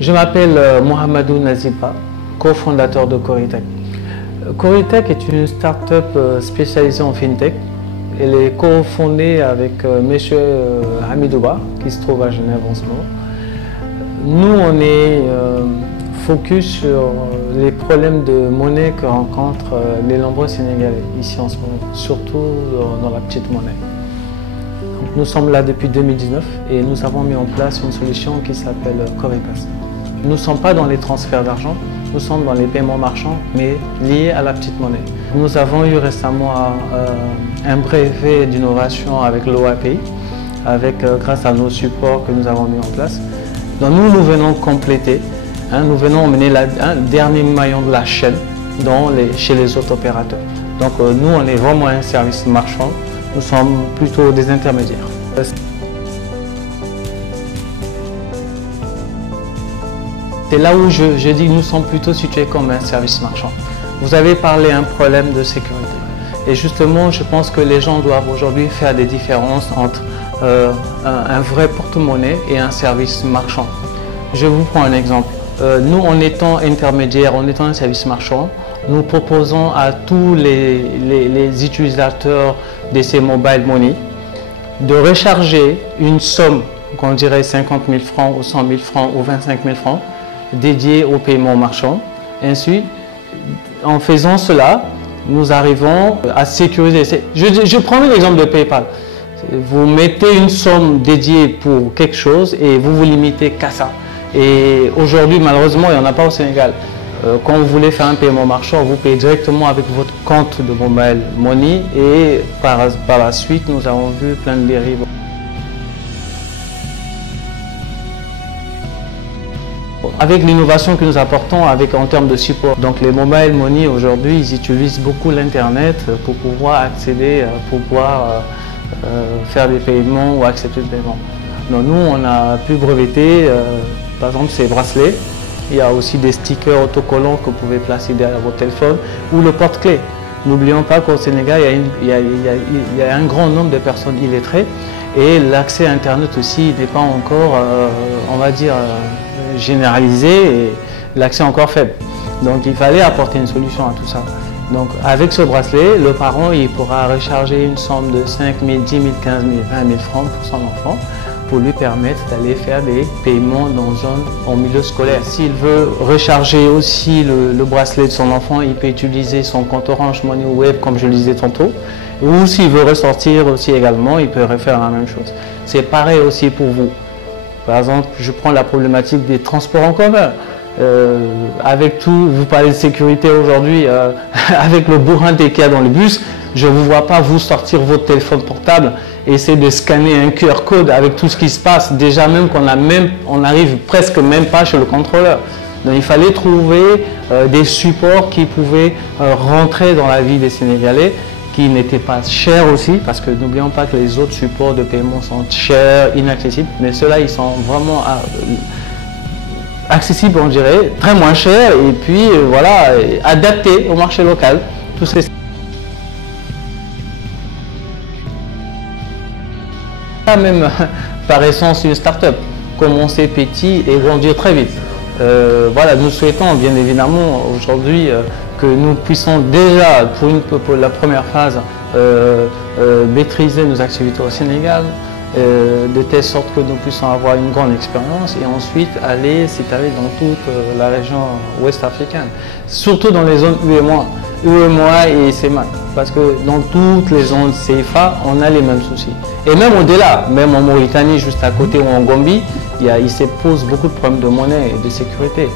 Je m'appelle Mohamedou Naziba, cofondateur de Coritech. Coritech est une start-up spécialisée en FinTech. Elle est cofondée avec M. Hamidouba, qui se trouve à Genève en ce moment. Nous, on est focus sur les problèmes de monnaie que rencontrent les nombreux Sénégalais ici en ce moment, surtout dans la petite monnaie. Donc, nous sommes là depuis 2019 et nous avons mis en place une solution qui s'appelle Coripass. Nous ne sommes pas dans les transferts d'argent, nous sommes dans les paiements marchands, mais liés à la petite monnaie. Nous avons eu récemment un brevet d'innovation avec l'OAPI, grâce à nos supports que nous avons mis en place. Donc nous venons compléter, nous venons mener un dernier maillon de la chaîne chez les autres opérateurs. Donc nous, on est vraiment un service marchand, nous sommes plutôt des intermédiaires. C'est là où je dis que nous sommes plutôt situés comme un service marchand. Vous avez parlé d'un problème de sécurité. Et justement, je pense que les gens doivent aujourd'hui faire des différences entre un vrai porte-monnaie et un service marchand. Je vous prends un exemple. Nous, en étant intermédiaire, en étant un service marchand, nous proposons à tous les utilisateurs de ces mobile money de recharger une somme, qu'on dirait 50 000 francs ou 100 000 francs ou 25 000 francs, dédié au paiement marchand. Ainsi, en faisant cela, nous arrivons à sécuriser. Je prends l'exemple de PayPal. Vous mettez une somme dédiée pour quelque chose et vous vous limitez qu'à ça. Et aujourd'hui, malheureusement, il n'y en a pas au Sénégal. Quand vous voulez faire un paiement marchand, vous payez directement avec votre compte de mobile money et par la suite, nous avons vu plein de dérives. Avec l'innovation que nous apportons en termes de support, donc les mobile money aujourd'hui, ils utilisent beaucoup l'internet pour pouvoir accéder, pour pouvoir faire des paiements ou accepter des paiements. Donc nous, on a pu breveter, par exemple, ces bracelets. Il y a aussi des stickers autocollants que vous pouvez placer derrière votre téléphone ou le porte-clés. N'oublions pas qu'au Sénégal, il y a un grand nombre de personnes illettrées et l'accès à Internet aussi n'est pas encore, on va dire, généralisé et l'accès encore faible. Donc il fallait apporter une solution à tout ça. Donc avec ce bracelet, le parent il pourra recharger une somme de 5 000, 10 000, 15 000, 20 000 francs pour son enfant pour lui permettre d'aller faire des paiements en milieu scolaire. S'il veut recharger aussi le bracelet de son enfant, il peut utiliser son compte Orange Money Web comme je le disais tantôt. Ou s'il veut ressortir aussi également, il peut refaire la même chose. C'est pareil aussi pour vous. Par exemple, je prends la problématique des transports en commun. Avec tout, vous parlez de sécurité aujourd'hui, avec le bourrin qu'il y a dans le bus, je ne vous vois pas vous sortir votre téléphone portable et essayer de scanner un QR code avec tout ce qui se passe, déjà même on n'arrive presque même pas chez le contrôleur. Donc il fallait trouver des supports qui pouvaient rentrer dans la vie des Sénégalais, qui n'étaient pas chers aussi, parce que n'oublions pas que les autres supports de paiement sont chers, inaccessibles, mais ceux-là, ils sont vraiment accessibles, on dirait, très moins chers, et puis voilà, adaptés au marché local. Tous ces... Même par essence une start-up, commencer petit et grandir très vite. Voilà, nous souhaitons bien évidemment aujourd'hui que nous puissions déjà, pour la première phase, maîtriser nos activités au Sénégal, de telle sorte que nous puissions avoir une grande expérience et ensuite aller s'étaler dans toute la région ouest africaine, surtout dans les zones UEMOA et CEMAC, parce que dans toutes les zones CFA, on a les mêmes soucis. Et même au-delà, même en Mauritanie, juste à côté ou en Gambie, il se pose beaucoup de problèmes de monnaie et de sécurité.